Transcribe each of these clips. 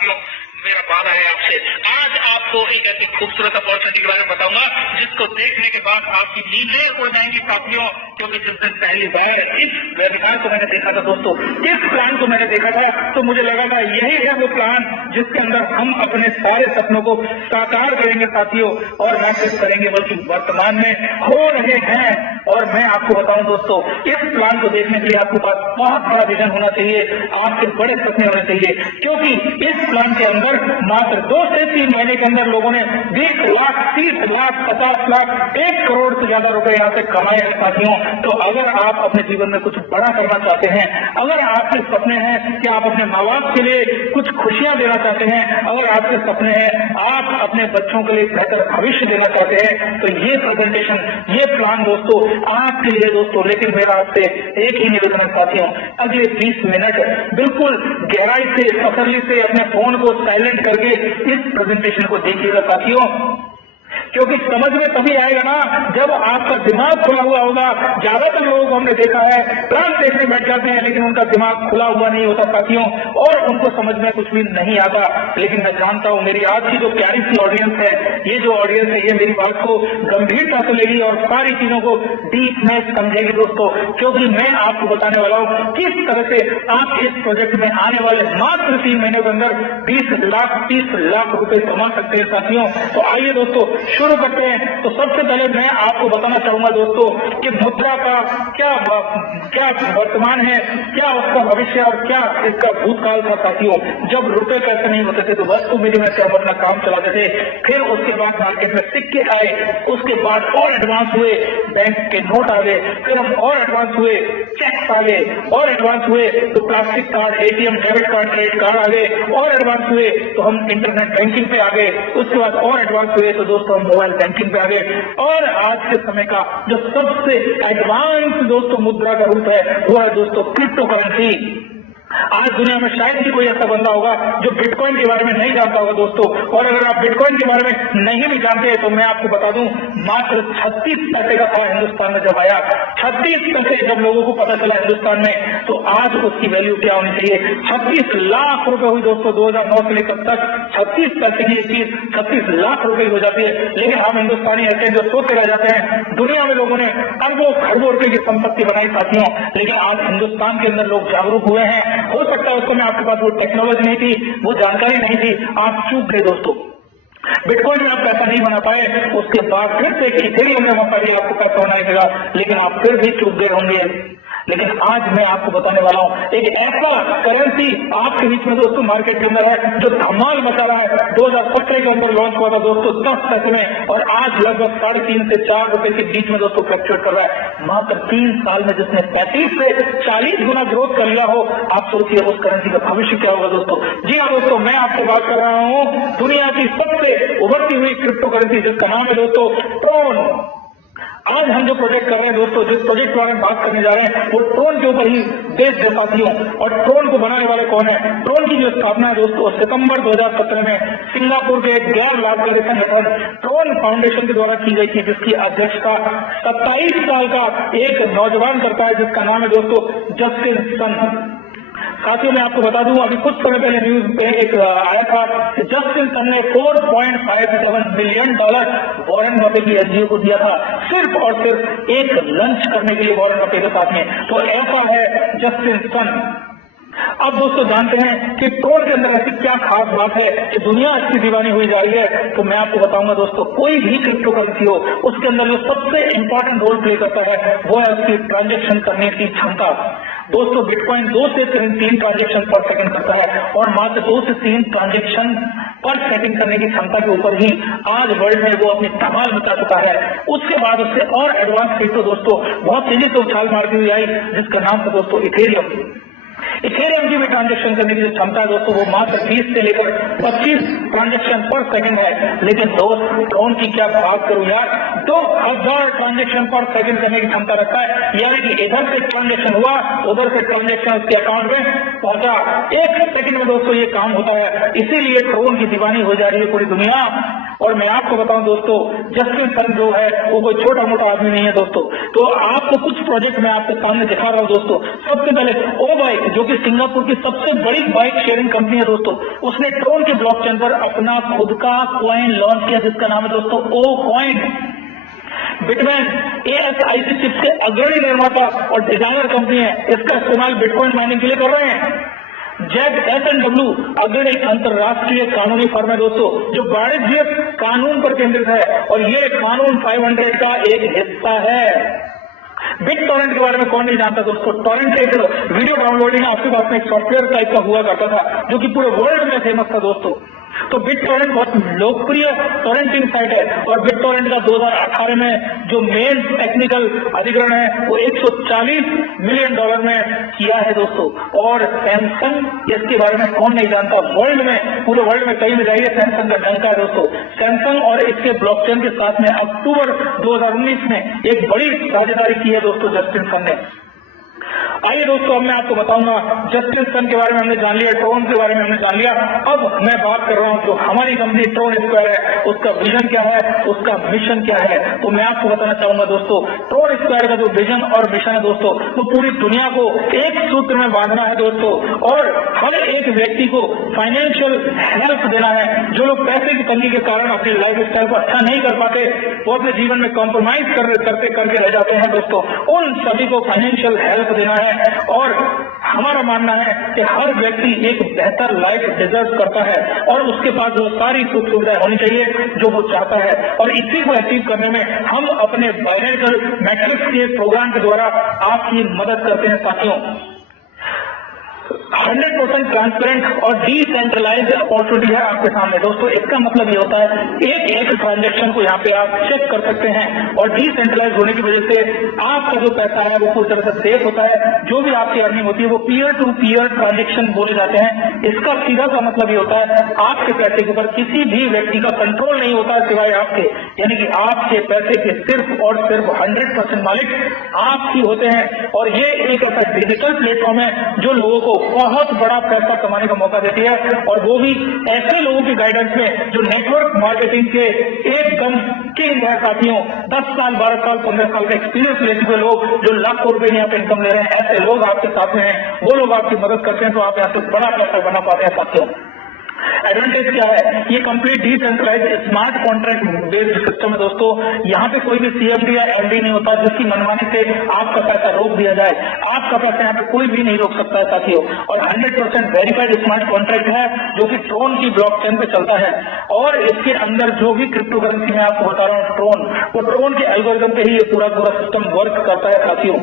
साथियों, मेरा वादा है आपसे, आज आपको एक ऐसी खूबसूरत अपॉर्चुनिटी के बारे में बताऊंगा जिसको देखने के बाद आपकी नींदें उड़ जाएंगी साथियों। क्योंकि जिस दिन पहली बार इस वेबिनार को मैंने देखा था दोस्तों, इस प्लान को मैंने देखा था, तो मुझे लगा था यही है वो प्लान जिसके अंदर हम अपने सारे सपनों को साकार करेंगे साथियों। और न सिर्फ करेंगे बल्कि वर्तमान में हो रहे हैं। और मैं आपको बताऊं दोस्तों, इस प्लान को देखने के लिए आपके पास बहुत बड़ा विजन होना चाहिए, आपके बड़े सपने होने चाहिए। क्योंकि इस प्लान के अंदर मात्र 2 से 3 महीने के अंदर लोगों ने 20 लाख, 30 लाख, 50 लाख, 1 करोड़ से ज्यादा रुपए यहाँ से कमाए हैं साथियों। तो अगर आप अपने जीवन में कुछ बड़ा करना चाहते हैं, अगर आपके सपने हैं कि आप अपने माँ बाप के लिए कुछ खुशियां देना चाहते हैं, अगर आपके सपने हैं आप अपने बच्चों के लिए बेहतर भविष्य देना चाहते हैं, तो ये प्रेजेंटेशन, ये प्लान दोस्तों आपके लिए दोस्तों। लेकिन मेरा आपसे एक ही निवेदन है साथियों, अगले 20 मिनट बिल्कुल गहराई से, तसल्ली से अपने फोन को साइलेंट करके इस प्रेजेंटेशन को देखिएगा साथियों। क्योंकि समझ में तभी आएगा ना जब आपका दिमाग खुला हुआ होगा। ज्यादातर लोगों को हमने देखा है प्लान देखने बैठ जाते हैं, लेकिन उनका दिमाग खुला हुआ नहीं होता साथियों, और उनको समझ में कुछ भी नहीं आता। लेकिन मैं जानता हूं मेरी आज की जो प्यारी सी ऑडियंस है, ये जो ऑडियंस है, ये मेरी बात को गंभीरता से लेगी और सारी चीजों को डीप में समझेगी दोस्तों। क्योंकि मैं आपको बताने वाला हूं किस तरह से आप इस प्रोजेक्ट में आने वाले मात्र 3 महीनों के अंदर 20 लाख, 30 लाख रुपए कमा सकते हैं साथियों। तो आइए दोस्तों शुरू करते हैं। तो सबसे पहले मैं आपको बताना चाहूंगा दोस्तों कि मुद्रा का क्या वर्तमान है, क्या उसका भविष्य और क्या इसका भूतकाल था साथियों। जब रुपए पैसे नहीं होते थे तो वस्तु विनिमय से हम अपना काम चलाते थे। फिर उसके बाद मार्केट में सिक्के आए, उसके बाद और एडवांस हुए, बैंक के नोट आ गए, फिर हम और एडवांस हुए, चेक आ गए, और एडवांस हुए तो plastic card, ATM, debit card, credit card आ गए, और एडवांस हुए तो हम इंटरनेट बैंकिंग पे आ गए, उसके बाद और एडवांस हुए तो दोस्तों हम मोबाइल बैंकिंग पे आ गए। और आज के समय का जो सबसे एडवांस दोस्तों मुद्रा का रूप है वो है दोस्तों क्रिप्टो करेंसी। आज दुनिया में शायद ही कोई ऐसा बंदा होगा जो बिटकॉइन के बारे में नहीं जानता होगा दोस्तों। और अगर आप बिटकॉइन के बारे में नहीं भी जानते तो मैं आपको बता दूं, मात्र 36 पैसे का था हिंदुस्तान में जब आया। 36 पैसे जब लोगों को पता चला हिंदुस्तान में, तो आज उसकी वैल्यू क्या होनी चाहिए? 36 लाख रुपए हुई दोस्तों। 2009 से लेकर तक 36 पैसे की एक चीज 36 लाख रुपए हो जाती है। लेकिन हम हिंदुस्तानी ऐसे हैं जो सोते रह जाते हैं। दुनिया में लोगों ने अरबों खरबों रुपए की संपत्ति बनाई साथियों, लेकिन आज हिंदुस्तान के अंदर लोग जागरूक हुए हैं। हो सकता है उस समय आपके पास वो टेक्नोलॉजी नहीं थी, वो जानकारी नहीं थी, आप चूक गए दोस्तों। बिटकॉइन में आप पैसा नहीं बना पाए, उसके बाद फिर से इथेरियम में मौका दिया आपको पैसा बनाया गया, लेकिन आप फिर भी चूक गए होंगे। लेकिन आज मैं आपको बताने वाला हूं एक ऐसा करेंसी आपके बीच में दोस्तों मार्केट के अंदर है जो धमाल मचा रहा है। 2017 के अंदर लॉन्च हुआ था दोस्तों 10 पैसे में, और आज लगभग 3.5 से 4 रुपए के बीच में दोस्तों फ्लक्चुएट कर रहा है। मात्र 3 साल में जिसने 35 से 40 गुना ग्रोथ कर लिया हो, आप सोचिए उस करेंसी का भविष्य क्या होगा दोस्तों। जी हाँ दोस्तों, मैं आपसे बात कर रहा हूँ दुनिया की सबसे उभरती हुई क्रिप्टो करेंसी जिसका नाम है दोस्तों ट्रोन। आज हम जो प्रोजेक्ट कर रहे हैं दोस्तों, जिस प्रोजेक्ट के बारे में बात करने जा रहे हैं वो ट्रोन के ऊपर ही देश है साथियों। और ट्रोन को बनाने वाले कौन है? ट्रोन की जो स्थापना है दोस्तों सितंबर 2017 में सिंगापुर के एक गैर लाभकारी संगठन ट्रोन फाउंडेशन के द्वारा की गई थी, जिसकी अध्यक्षता 27 साल का एक नौजवान करता है जिसका नाम है दोस्तों जस्टिन सन। साथियों मैं आपको बता दूं, अभी कुछ समय पहले न्यूज पे एक आया था कि जस्टिन सन ने $4.57 मिलियन वॉरेन बफे की एनजीओ को दिया था, सिर्फ और सिर्फ एक लंच करने के लिए वॉरेन बफे के साथ में। तो ऐसा है जस्टिन सन। अब दोस्तों जानते हैं कि ट्रोन के अंदर ऐसी क्या खास बात है कि दुनिया इसकी दीवानी हुई जा रही है। तो मैं आपको बताऊंगा दोस्तों, कोई भी क्रिप्टो करेंसी हो उसके अंदर जो सबसे इंपॉर्टेंट रोल प्ले करता है वो है उसकी ट्रांजेक्शन करने की क्षमता। दोस्तों बिटकॉइन 2 से 3 ट्रांजेक्शन पर सेकंड करता है, और मात्र 2 से 3 ट्रांजेक्शन पर सेकंड करने की क्षमता के ऊपर ही आज वर्ल्ड में वो अपनी धमाल मचा चुका है। उसके बाद उससे और एडवांस क्रिप्टो दोस्तों बहुत तेजी से उछाल मारती हुई आई, जिसका नाम था दोस्तों इथेरियम। इथेरियम की भी ट्रांजेक्शन करने की जो क्षमता है दोस्तों वो मात्र 20 से लेकर 25 ट्रांजेक्शन पर सेकंड है। लेकिन दोस्त ट्रोन की क्या बात करूं यार, 2000 ट्रांजेक्शन पर सेकंड करने की क्षमता रखता है। यानी कि इधर से ट्रांजेक्शन हुआ, उधर से ट्रांजेक्शन उसके अकाउंट में पहुंचा। 1 सेकंड में दोस्तों ये काम होता है। इसीलिए ट्रोन की दीवानी हो जा रही है पूरी दुनिया। और मैं आपको बताऊं दोस्तों, जस्टिन सन जो है वो कोई छोटा मोटा आदमी नहीं है दोस्तों। तो आपको कुछ प्रोजेक्ट मैं आपके सामने दिखा रहा हूं दोस्तों। सबसे पहले ओ बाइक, जो कि सिंगापुर की सबसे बड़ी बाइक शेयरिंग कंपनी है दोस्तों, उसने ट्रोन के ब्लॉकचेन पर अपना खुद का कॉइन लॉन्च किया, जिसका नाम है दोस्तों ओ कॉइन। बिटमैन ASIC चिप के अग्रणी निर्माता और डिजाइनर कंपनी है, इसका इस्तेमाल बिटकॉइन माइनिंग के लिए कर रहे हैं। ZSW अग्रणी अंतरराष्ट्रीय कानूनी फर्म है दोस्तों, जो वाणिज्यिक कानून पर केंद्रित है और ये कानून 500 का एक हिस्सा है। बिट टॉरेंट के बारे में कौन नहीं जानता दोस्तों। टॉरेंट एक वीडियो डाउनलोडिंग आपके पास में एक सॉफ्टवेयर टाइप का हुआ करता था, जो कि पूरे वर्ल्ड में फेमस था दोस्तों। तो बिट टॉरेंट बहुत लोकप्रिय टॉरेंटिंग साइट है और बिट टॉरेंट का 2018 में जो मेन टेक्निकल अधिग्रहण है वो $140 मिलियन में किया है दोस्तों। और सैमसंग, इसके बारे में कौन नहीं जानता। वर्ल्ड में, पूरे वर्ल्ड में कहीं भी जाइए सैमसंग का डंका है दोस्तों। सैमसंग और इसके ब्लॉकचेन के साथ में अक्टूबर 2019 में एक बड़ी साझेदारी की है दोस्तों जस्टिन सन ने। आइए दोस्तों, अब मैं आपको बताऊंगा जस्टिन सन के बारे में हमने जान लिया, ट्रोन के बारे में हमने जान लिया। अब मैं बात कर रहा हूं जो हमारी कंपनी ट्रोन स्क्वायर है, उसका विजन क्या है, उसका मिशन क्या है। तो मैं आपको बताना चाहूंगा दोस्तों, ट्रोन स्क्वायर का जो विजन और मिशन है दोस्तों, वो पूरी दुनिया को एक सूत्र में बांधना है दोस्तों, और हर एक व्यक्ति को फाइनेंशियल हेल्प देना है। जो लोग पैसे की तंगी के कारण अपनी लाइफ स्टाइल को अच्छा नहीं कर पाते, वो अपने जीवन में कॉम्प्रोमाइज करके रह जाते हैं दोस्तों, उन सभी को फाइनेंशियल हेल्प देना है। और हमारा मानना है कि हर व्यक्ति एक बेहतर लाइफ डिजर्व करता है और उसके पास वो सारी सुख सुविधाएं होनी चाहिए जो वो चाहता है। और इसी को अचीव करने में हम अपने बायोलॉजिकल मैट्रिक्स के प्रोग्राम के द्वारा आपकी मदद करते हैं साथियों। 100% ट्रांसपेरेंट और डिसेंट्रलाइज्ड अपॉर्चुनिटी है आपके सामने दोस्तों। इसका मतलब ये होता है एक ट्रांजेक्शन को यहाँ पे आप चेक कर सकते हैं, और डिसेंट्रलाइज होने की वजह से आपका जो पैसा है वो पूरी तरह से सेफ होता है। जो भी आपकी अर्निंग होती है वो पीयर टू पीयर ट्रांजेक्शन बोले जाते हैं। इसका सीधा सा मतलब ये होता है आपके पैसे के ऊपर किसी भी व्यक्ति का कंट्रोल नहीं होता है सिवाय आपके, यानी कि आपके पैसे के सिर्फ और सिर्फ 100% मालिक आप ही होते हैं। और ये एक ऐसा डिजिटल प्लेटफॉर्म है जो लोगों को बहुत बड़ा पैसा कमाने का मौका देती है, और वो भी ऐसे लोगों की गाइडेंस में जो नेटवर्क मार्केटिंग के एकदम किंग है साथियों। 10 साल 12 साल 15 साल का एक्सपीरियंस ले चुके लोग जो लाखों रुपए यहाँ पे इनकम ले रहे हैं, ऐसे लोग आपके साथ में हैं, वो लोग आपकी मदद करते हैं, तो आप यहाँ से बड़ा पैसा बना पाते हैं साथियों। एडवांटेज क्या है, ये complete decentralize smart contract based system है दोस्तों। यहाँ पे कोई भी CMD या MD नहीं होता जिसकी मनमानी से आपका पैसा रोक दिया जाए। आपका पैसा यहाँ पे कोई भी नहीं रोक सकता है साथियों। और 100% वेरीफाइड स्मार्ट कॉन्ट्रैक्ट है जो कि ट्रोन की ब्लॉकचेन पे चलता है, और इसके अंदर जो भी क्रिप्टो करेंसी मैं आपको बता रहा हूँ ट्रोन, वो ट्रोन के एल्गोरिथम पे ही ये पूरा सिस्टम वर्क करता है साथियों।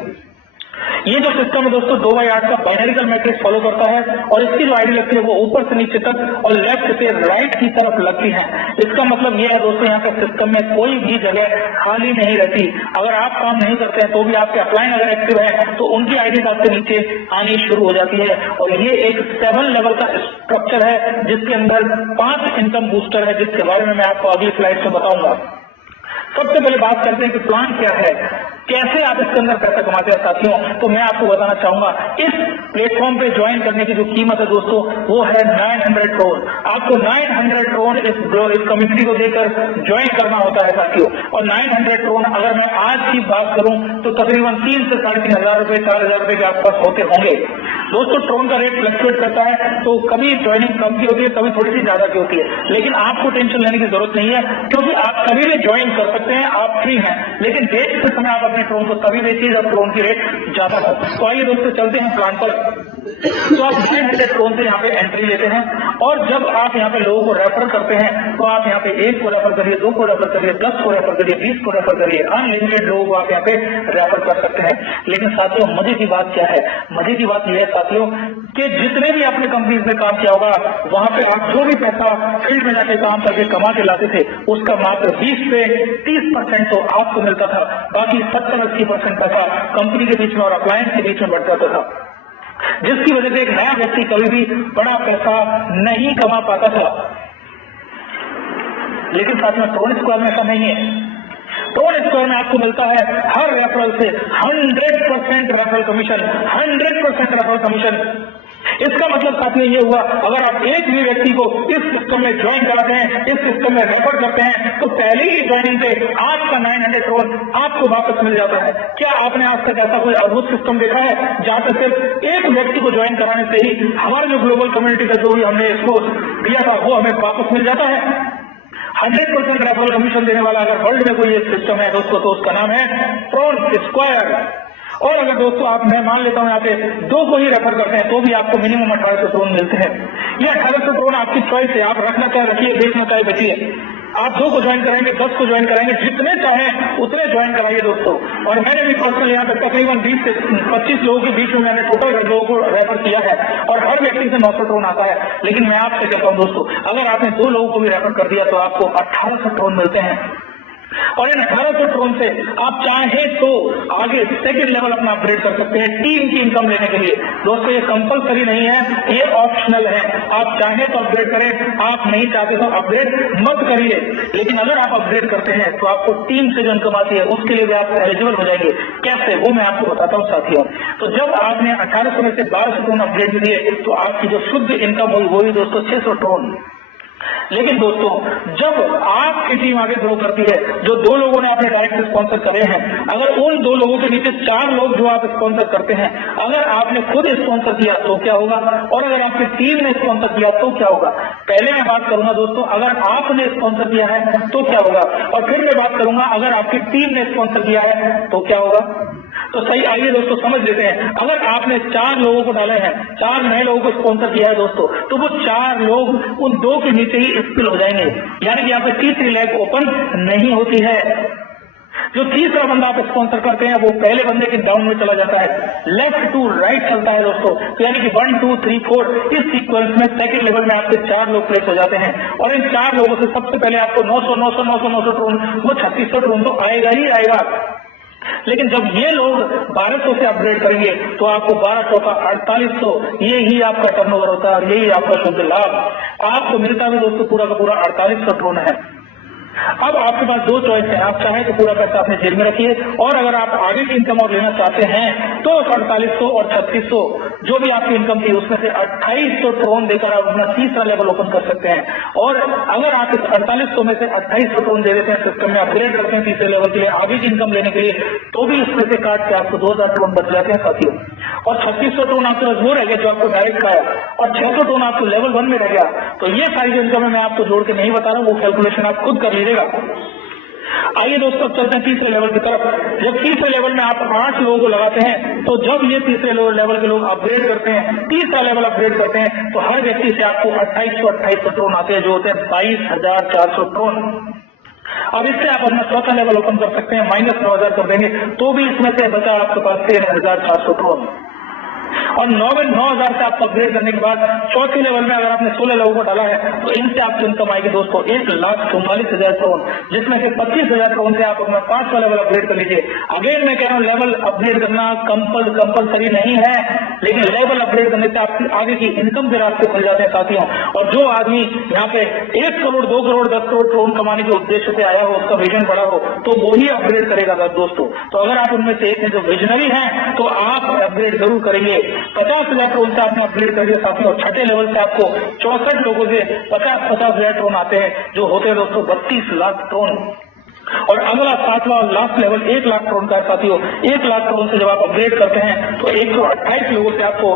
ये जो सिस्टम है दोस्तों 2x8 का बाइनरिकल मैट्रिक्स फॉलो करता है, और इसकी जो आईडी लगती है वो ऊपर से नीचे तक और लेफ्ट से राइट की तरफ लगती है। इसका मतलब ये है दोस्तों, यहाँ का सिस्टम में कोई भी जगह खाली नहीं रहती। अगर आप काम नहीं करते हैं तो भी आपके अपलाइन अगर एक्टिव है तो उनकी आईडी आपके नीचे आनी शुरू हो जाती है। और ये एक 7 लेवल का स्ट्रक्चर है जिसके अंदर 5 इनकम बूस्टर है, जिसके बारे में मैं आपको अगली स्लाइड में बताऊंगा। सबसे पहले बात करते हैं कि प्लान क्या है, कैसे आप इसके अंदर पैसा कमाते हैं साथियों। तो मैं आपको बताना चाहूंगा, इस प्लेटफॉर्म पे ज्वाइन करने की जो कीमत है दोस्तों वो है 900 करोड़। आपको 900 करोड़ इस कम्युनिटी को देकर ज्वाइन करना होता है साथियों। और 900 करोड़ अगर मैं आज की बात करूं तो तकरीबन 3 से 3,500 रुपए 4,000 रुपए के आसपास होते होंगे दोस्तों। ट्रोन का रेट फ्लक्चुएट करता है, तो कभी ज्वाइनिंग कम की होती है, कभी थोड़ी सी ज्यादा की होती है, लेकिन आपको टेंशन लेने की जरूरत नहीं है क्योंकि आप कभी भी ज्वाइन कर सकते हैं, आप फ्री हैं। लेकिन बेचते समय आप अपने ट्रोन को तभी बेचिए जब ट्रोन की रेट ज्यादा हो। तो आइए दोस्तों चलते हैं प्लान पर। तो आप 900 ट्रोन से यहाँ पे एंट्री लेते हैं, और जब आप यहाँ पे लोगों को रेफर करते हैं तो आप यहाँ पे 1 को रेफर करिए, 2 को रेफर करिए, 10 को रेफर करिए, 20 को रेफर करिए, अनलिमिटेड लोगों को आप यहाँ पे रेफर कर सकते हैं। लेकिन साथियों मजे की बात क्या है, मजे की बात यह है साथियों कि जितने भी आपने कंपनीज में काम किया होगा वहां पे आप जो भी पैसा फील्ड में जाके काम करके कमा के लाते थे उसका मात्र 20 से 30% तो आपको मिलता था, बाकी 70-80% पैसा कंपनी के बीच में और अप्लायंस के बीच में बढ़ जाता था, जिसकी वजह से एक नया व्यक्ति कभी भी बड़ा पैसा नहीं कमा पाता था। लेकिन साथ में ट्रोन स्क्वायर में ऐसा नहीं है। ट्रोन स्क्वायर में आपको मिलता है हर रेफरल से 100% रेफरल कमीशन, 100% रेफरल कमीशन। इसका मतलब साथियों ये हुआ, अगर आप एक भी व्यक्ति को इस सिस्टम में ज्वाइन कराते हैं, इस सिस्टम में रेफर करते हैं, तो पहले ही ज्वाइनिंग से आपका 900 करोड़ आपको वापस मिल जाता है। क्या आपने आज तक ऐसा कोई अद्भुत सिस्टम देखा है जहां पर सिर्फ एक व्यक्ति को ज्वाइन कराने से ही हमारे जो ग्लोबल कम्युनिटी का जो भी हमने इसको दिया था वो हमें वापस मिल जाता है? 100% रेफरल कमीशन देने वाला अगर वर्ल्ड में कोई एक सिस्टम है दोस्तों तो उसका नाम है ट्रोन स्क्वायर। और अगर दोस्तों आप, मैं मान लेता हूं यहाँ पे 2 को ही रेफर करते हैं तो भी आपको मिनिमम 1800 ट्रोन मिलते हैं। ये 1800 ट्रोन आपकी चॉइस है, आप रखना चाहे रखिए, बेचना चाहे बेचिए। आप 2 को ज्वाइन कराएंगे, 10 को ज्वाइन कराएंगे, जितने चाहें उतने ज्वाइन कराइए दोस्तों। और मैंने भी पर्सनल यहाँ तक तकरीबन 20 से 25 लोगों के बीच में मैंने टोटल लोगों को रेफर किया है और हर व्यक्ति से 900 ट्रोन आता है। लेकिन मैं आपसे कहता हूँ दोस्तों, अगर आपने 2 लोगों को भी रेफर कर दिया तो आपको 1800 ट्रोन मिलते हैं। और इन 1800 ट्रोन से आप चाहे तो आगे सेकंड लेवल अपना अपग्रेड कर सकते हैं टीम की इनकम लेने के लिए। दोस्तों ये कंपलसरी नहीं है, ये ऑप्शनल है। आप चाहे तो अपग्रेड करें, आप नहीं चाहते तो अपग्रेड मत करिए। लेकिन अगर आप अपग्रेड करते हैं तो आपको टीम से जो इनकम आती है उसके लिए भी आप एलिजिबल हो जाएंगे। कैसे, वो मैं आपको बताता हूँ साथियों। तो जब आपने 1800 में से 1200 ट्रोन अपग्रेड दिए तो आपकी जो शुद्ध इनकम हुई वो ही दोस्तों 600 ट्रोन। लेकिन दोस्तों जब आपकी टीम आगे ग्रो करती है, जो 2 लोगों ने आपने डायरेक्ट स्पॉन्सर करे हैं, अगर उन 2 लोगों के नीचे 4 लोग जो आप स्पॉन्सर करते हैं, अगर आपने खुद स्पॉन्सर किया तो क्या होगा, और अगर आपकी टीम ने स्पॉन्सर किया तो क्या होगा। पहले मैं बात करूंगा दोस्तों अगर आपने स्पॉन्सर किया है तो क्या होगा, और फिर मैं बात करूंगा अगर आपकी टीम ने स्पॉन्सर किया है तो क्या होगा। तो सही, आइए दोस्तों समझ लेते हैं। अगर आपने 4 लोगों को डाले हैं, 4 नए लोगों को स्पॉन्सर किया है दोस्तों, तो वो 4 लोग उन 2 के नीचे ही स्किल हो जाएंगे, यानी कि यहाँ पे तीसरी लेग ओपन नहीं होती है। जो तीसरा बंदा आप स्पॉन्सर करते हैं वो पहले बंदे के डाउन में चला जाता है, लेफ्ट टू राइट चलता है दोस्तों, यानी कि 1 2 3 4 इस सीक्वेंस में सेकंड लेवल में आपके 4 लोग प्लेस हो जाते हैं। और इन 4 लोगों से सबसे पहले आपको 900 ट्रोन, वो 3600 ट्रोन तो आएगा ही आएगा। लेकिन जब ये लोग 1200 से अपग्रेड करेंगे तो आपको 1200 का 4800, ये ही आपका टर्नओवर होता है और यही आपका शुद्ध लाभ आपको मिलता है दोस्तों। पूरा का पूरा 4800 ट्रोन है। अब आपके पास 2 चॉइस है, आप चाहे तो पूरा पैसा अपने जेब में रखिए, और अगर आप आगे की इनकम और लेना चाहते हैं तो 4800 और 3600 जो भी आपकी इनकम थी उसमें से 2800 ट्रोन देकर आप अपना तीसरा लेवल ओपन कर सकते हैं। और अगर आप इस 4800 में से 2800 ट्रोन दे देते हैं, सिस्टम में अपग्रेड करते हैं तीसरे लेवल के लिए, आगे की इनकम लेने के लिए, तो भी इसमें से काट के आपको 2000 ट्रोन बच जाते हैं साथियों। और 3600 ट्रोन आपके पास वो रह गया जो आपको डायरेक्ट का है, और 600 ट्रोन आपको लेवल 1 में रह गया। तो ये सारी जो इनकम है मैं आपको जोड़ के नहीं बता रहा हूँ, वो कैलकुलेशन आप खुद कर लीजिएगा। आइए दोस्तों चलते हैं तीसरे लेवल की तरफ। जब तीसरे लेवल में आप 8 लोगों को लगाते हैं, तो जब ये तीसरे लेवल के लोग अपग्रेड करते हैं, तीसरा लेवल अपग्रेड करते हैं, तो हर व्यक्ति से आपको 2800 ट्रोन आते हैं, जो होते हैं 22400 ट्रोन। अब इससे आप अपना चौथा लेवल ओपन कर सकते हैं, -9000 कर देंगे तो भी इसमें से बचा आपके पास 13400 ट्रोन। और 9000 से आप अपग्रेड करने के बाद चौथे लेवल में अगर आपने 16 लोगों को डाला है तो इनसे आपकी इनकम आएगी दोस्तों 1,44,000 ट्रोन, जिसमें से 25,000 ट्रोन से आप अपना 5वां लेवल अपग्रेड कर लीजिए। अगेन मैं कह रहा हूँ लेवल अपग्रेड करना कंपलसरी नहीं है, लेकिन लेवल अपग्रेड करने से आपकी आगे की इनकम के रास्ते खुल जाते हैं साथियों। और जो आदमी यहाँ पे 1 करोड़ 2 करोड़ 10 करोड़ ट्रोन कमाने के उद्देश्य से आया हो, उसका विजन बड़ा हो, तो वो ही अपग्रेड करेगा दोस्तों। तो अगर आप उनमें से एक हैं जो विजनरी हैं तो आप अपग्रेड जरूर करेंगे। 50,000 ट्रोन से आपने अपग्रेड कर दिया साथियों, और छठे लेवल से आपको 64 लोगों से 50,000 ट्रोन आते हैं, जो होते हैं दोस्तों 32 लाख ट्रोन। और अगला 7वां और लास्ट लेवल 1 लाख ट्रोन का है साथियों। 1 लाख ट्रोन से जब आप अपग्रेड करते हैं तो 128 लोगों से आपको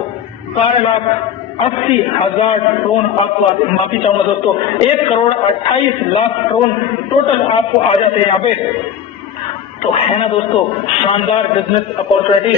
4,80,000 ट्रोन आपको, माफी चाहूंगा दोस्तों, 1,28,00,000 ट्रोन टोटल आपको आ जाते हैं यहाँ पे। तो है ना दोस्तों शानदार बिजनेस अपॉर्चुनिटी।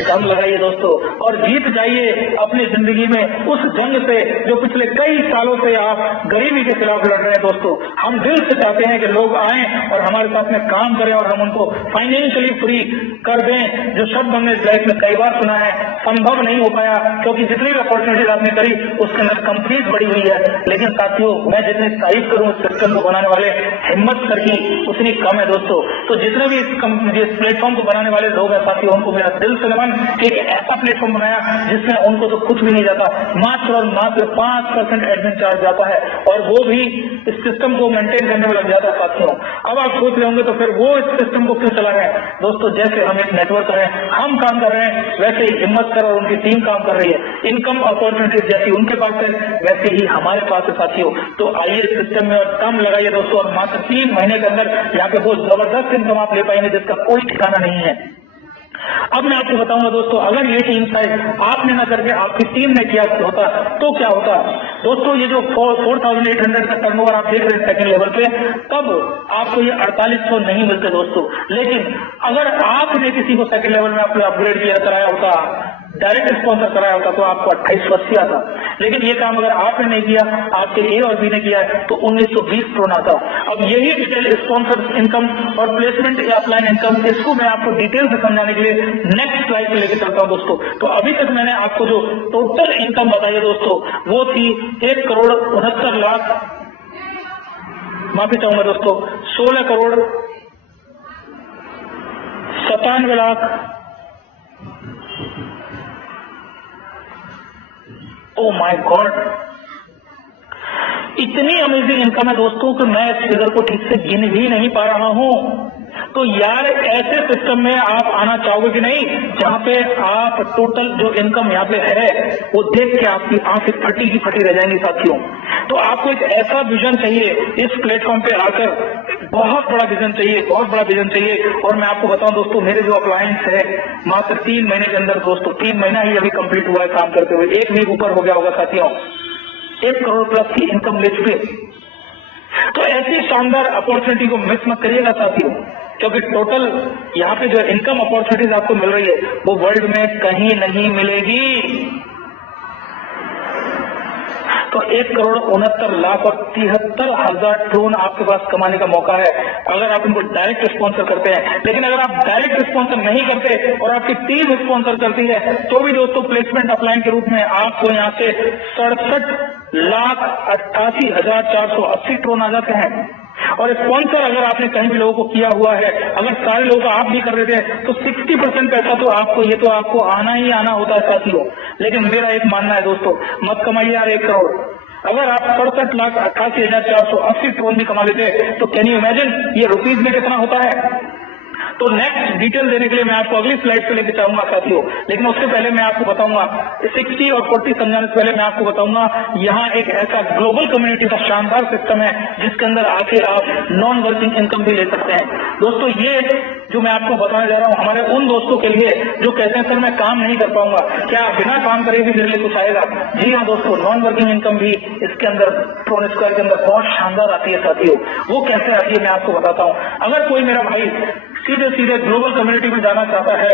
दम लगाइए दोस्तों और जीत जाइए अपनी जिंदगी में उस जंग से जो पिछले कई सालों से आप गरीबी के खिलाफ लड़ रहे हैं दोस्तों। हम दिल से चाहते हैं कि लोग आएं और हमारे साथ में काम करें और हम उनको फाइनेंशियली फ्री कर दें। जो शब्द हमने लाइफ में कई बार सुना है, संभव नहीं हो पाया क्योंकि जितनी भी अपॉर्चुनिटीज आपने करी उसके अंदर कंप्लीट बड़ी हुई है। लेकिन साथियों मैं जितनी तारीफ करूं उस सिस्टम को बनाने वाले, हिम्मत करके उतनी कम है दोस्तों। तो जितने भी इस प्लेटफॉर्म को बनाने वाले लोग हैं साथियों, उनको मेरा दिल से नमन कि एक ऐसा प्लेटफॉर्म बनाया जिसमें उनको तो कुछ भी नहीं जाता, मात्र और मात्र 5% एडमिन चार्ज जाता है, और वो भी इस सिस्टम को मेंटेन करने में लग जाता है साथियों। अब आप सोच रहे होंगे तो फिर वो इस सिस्टम को क्यों चला रहे हैं दोस्तों। जैसे हम एक नेटवर्क है, हम काम कर रहे हैं, वैसे ही हिम्मत कर और उनकी टीम काम कर रही है। इनकम अपॉर्चुनिटीज जैसी उनके पास है वैसे ही हमारे पास है साथियों। तो आइए सिस्टम में और कम लगाइए दोस्तों, और मात्र 3 महीने के अंदर यहाँ पे बहुत जबरदस्त इनकम आप ले पाएंगे जिसका कोई ठिकाना नहीं है। अब मैं आपको बताऊंगा दोस्तों, अगर ये टीम साइज आपने ना करके आपकी टीम ने किया होता तो क्या होता। दोस्तों ये जो 4800 का टर्नओवर आप देख रहे हैं सेकंड लेवल पे, तब आपको ये 4800 नहीं मिलते दोस्तों। लेकिन अगर आपने किसी को सेकंड लेवल में आपने अपग्रेड किया कराया होता, डायरेक्ट स्पॉन्सर कराया होता तो आपको 2880 आता। लेकिन ये काम अगर आपने नहीं किया, आपके ए और बी ने किया है तो 1920 क्रोन आता। अब यही डिटेल स्पॉन्सर इनकम और प्लेसमेंट या अपलाइन इनकम, इसको मैं आपको डिटेल से समझाने के लिए नेक्स्ट स्लाइड पे लेके चलता हूं दोस्तों। तो अभी तक मैंने आपको जो टोटल इनकम बताई है दोस्तों वो थी 1,69,00,000, माफी चाहूंगा दोस्तों, 16,97,00,000। ओ माय गॉड, इतनी अमेजिंग इनकम है दोस्तों कि मैं इस फिगर को ठीक से गिन भी नहीं पा रहा हूं। तो यार ऐसे सिस्टम में आप आना चाहोगे कि नहीं, जहां पे आप टोटल जो इनकम यहाँ पे है वो देख के आपकी आंखें फटी की फटी रह जाएंगी साथियों। तो आपको एक ऐसा विजन चाहिए इस प्लेटफॉर्म पे आकर, बहुत बड़ा विजन चाहिए, बहुत बड़ा विजन चाहिए। और मैं आपको बताऊं दोस्तों, मेरे जो अप्लायंस है मात्र 3 महीने के अंदर दोस्तों, 3 महीना ही अभी कंप्लीट हुआ है काम करते हुए, 1 वीक ऊपर हो गया होगा साथियों, 1 करोड़ प्लस की इनकम ले चुके। तो ऐसी शानदार अपॉर्चुनिटी को मिस मत करिएगा साथियों, क्योंकि टोटल यहाँ पे जो इनकम अपॉर्चुनिटीज आपको मिल रही है वो वर्ल्ड में कहीं नहीं मिलेगी। तो 1,69,73,000 ट्रोन आपके पास कमाने का मौका है अगर आप इनको डायरेक्ट स्पॉन्सर करते हैं। लेकिन अगर आप डायरेक्ट स्पॉन्सर नहीं करते और आपकी टीम स्पॉन्सर करती है तो भी दोस्तों प्लेसमेंट अपलाइन के रूप में आपको यहाँ से 67,88,480 ट्रोन आ जाते हैं। और स्पॉन्सर अगर आपने कहीं भी लोगों को किया हुआ है, अगर सारे लोगों को आप भी कर रहे थे तो 60% पैसा तो आपको, ये तो आपको आना ही आना होता है साथियों। लेकिन मेरा एक मानना है दोस्तों, मत कमाइए यार 1 करोड़। अगर आप 67,88,480 ट्रोन भी कमा लेते तो कैन यू इमेजिन ये रुपीज में कितना होता है। तो नेक्स्ट डिटेल देने के लिए मैं आपको अगली स्लाइड पे लेके चाहूंगा साथियों। लेकिन उससे पहले मैं आपको बताऊंगा 60 और 40 समझाने से पहले मैं आपको बताऊंगा यहाँ एक ऐसा ग्लोबल कम्युनिटी का शानदार सिस्टम है जिसके अंदर आके आप नॉन वर्किंग इनकम भी ले सकते हैं। दोस्तों ये जो मैं आपको बताने जा रहा हूँ हमारे उन दोस्तों के लिए जो कहते हैं सर मैं काम नहीं कर पाऊंगा, क्या बिना काम करे भी मेरे लिए कुछ आएगा। जी हाँ दोस्तों, नॉन वर्किंग इनकम भी इसके अंदर ट्रोन स्क्वायर के अंदर बहुत शानदार आती है साथियों। वो कैसे आती है मैं आपको बताता हूँ। अगर कोई मेरा भाई सीधे सीधे ग्लोबल कम्युनिटी में जाना चाहता है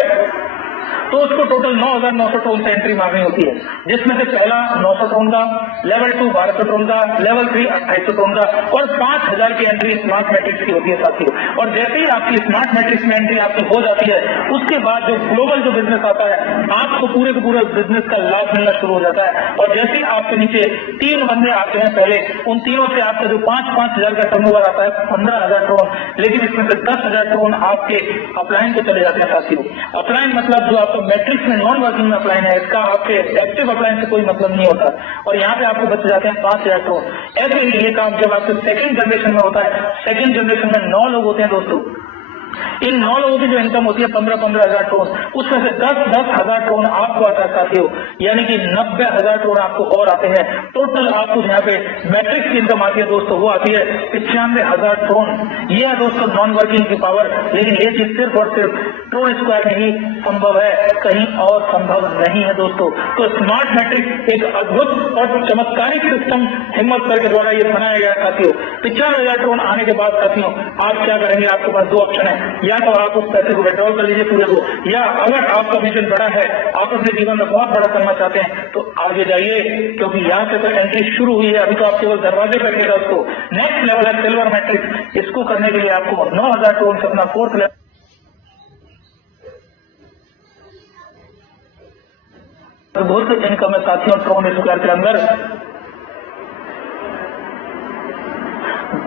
तो उसको टोटल 9,900 ट्रोन से एंट्री मारनी होती है, जिसमें से पहला 900 ट्रोन का, लेवल 2 1200 ट्रोन का, लेवल 3 2800 ट्रोन का और 5,000 की एंट्री स्मार्ट मैट्रिक्स की होती है साथियों। और जैसे ही आपकी स्मार्ट मैट्रिक्स में एंट्री आपकी हो जाती है उसके बाद जो ग्लोबल जो बिजनेस आता है आपको पूरे के पूरे बिजनेस का लाभ मिलना शुरू हो जाता है। और जैसे ही आपके नीचे 3 बंदे आते हैं पहले, उन तीनों से आपका जो 5,000 का टर्नओवर आता है 15,000 ट्रोन, लेकिन इसमें से 10,000 ट्रोन आपके अपलाइन को चले जाते हैं साथियों। अपलाइन मतलब जो आपका मैट्रिक्स में नॉन वर्किंग अपलाइन है, इसका आपके एक्टिव अपलाइन से कोई मतलब नहीं होता। और यहाँ पे आपको बच जाते हैं 5,000 ट्रोन। ऐसे ही ये काम जब आपके सेकंड जनरेशन में होता है, सेकंड जनरेशन में 9 लोग होते हैं दोस्तों, इन 9 लोगों की जो इनकम होती है 15,000 ट्रोन, उसमें से 10,000 ट्रोन आपको आता है साथियों, यानी कि 90,000 ट्रोन आपको और आते हैं। टोटल आपको यहाँ पे मैट्रिक्स की इनकम आती है दोस्तों, वो आती है 95,000 ट्रोन। ये है दोस्तों नॉन वर्किंग की पावर। लेकिन ये चीज सिर्फ और सिर्फ ट्रोन स्क्वायर में ही संभव है, कहीं और संभव नहीं है दोस्तों। तो स्मार्ट मैट्रिक्स एक अद्भुत और चमत्कारिक सिस्टम हिम्मत करके द्वारा ये बनाया गया साथियों। 95,000 ट्रोन आने के बाद साथियों आप क्या करेंगे, आपके पास 2 ऑप्शन है, या तो आप उस पैसे को विड्रॉल कर लीजिए पूरे को, या अगर आपका विजन बड़ा है, आप अपने जीवन में बहुत बड़ा करना चाहते हैं तो आगे जाइए, क्योंकि यहाँ से तो एंट्री शुरू हुई है, अभी तो आप केवल दरवाजे पर लेगा उसको। नेक्स्ट लेवल है सिल्वर मैट्रिक्स, इसको करने के लिए आपको 9,000 ट्रोन से अपना 4th लेवल बहुत इनकम है साथियों। ट्रोन स्क्वायर के अंदर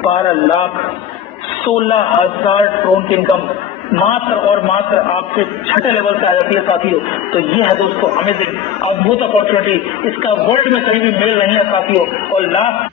12,16,000 ट्रोन की इनकम मात्र और मात्र आपके 6ठे लेवल से आ जाती है साथियों। तो ये है दोस्तों अमेजिंग, अद्भुत अपॉर्चुनिटी, इसका वर्ल्ड में कहीं भी मेल नहीं है साथियों। और लास्ट